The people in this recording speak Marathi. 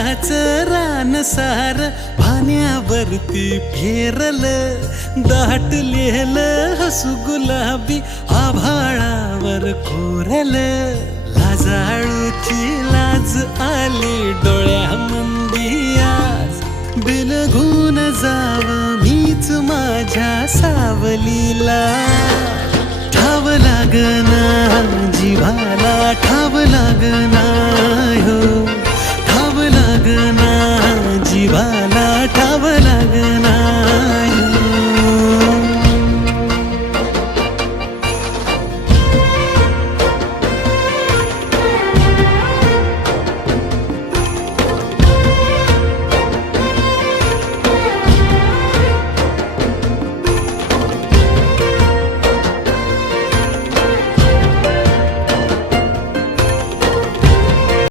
फुलाच रान सार पाण्यावरती फेरल, दाटलेलं हसू गुलाबी आभाळावर कोरल. लाजाळूची लाज आली डोळ्यामंदी आज, बिलगून जाव मीच माझ्या सावलीला. ठाव लागना जीवाला, ठाव लागना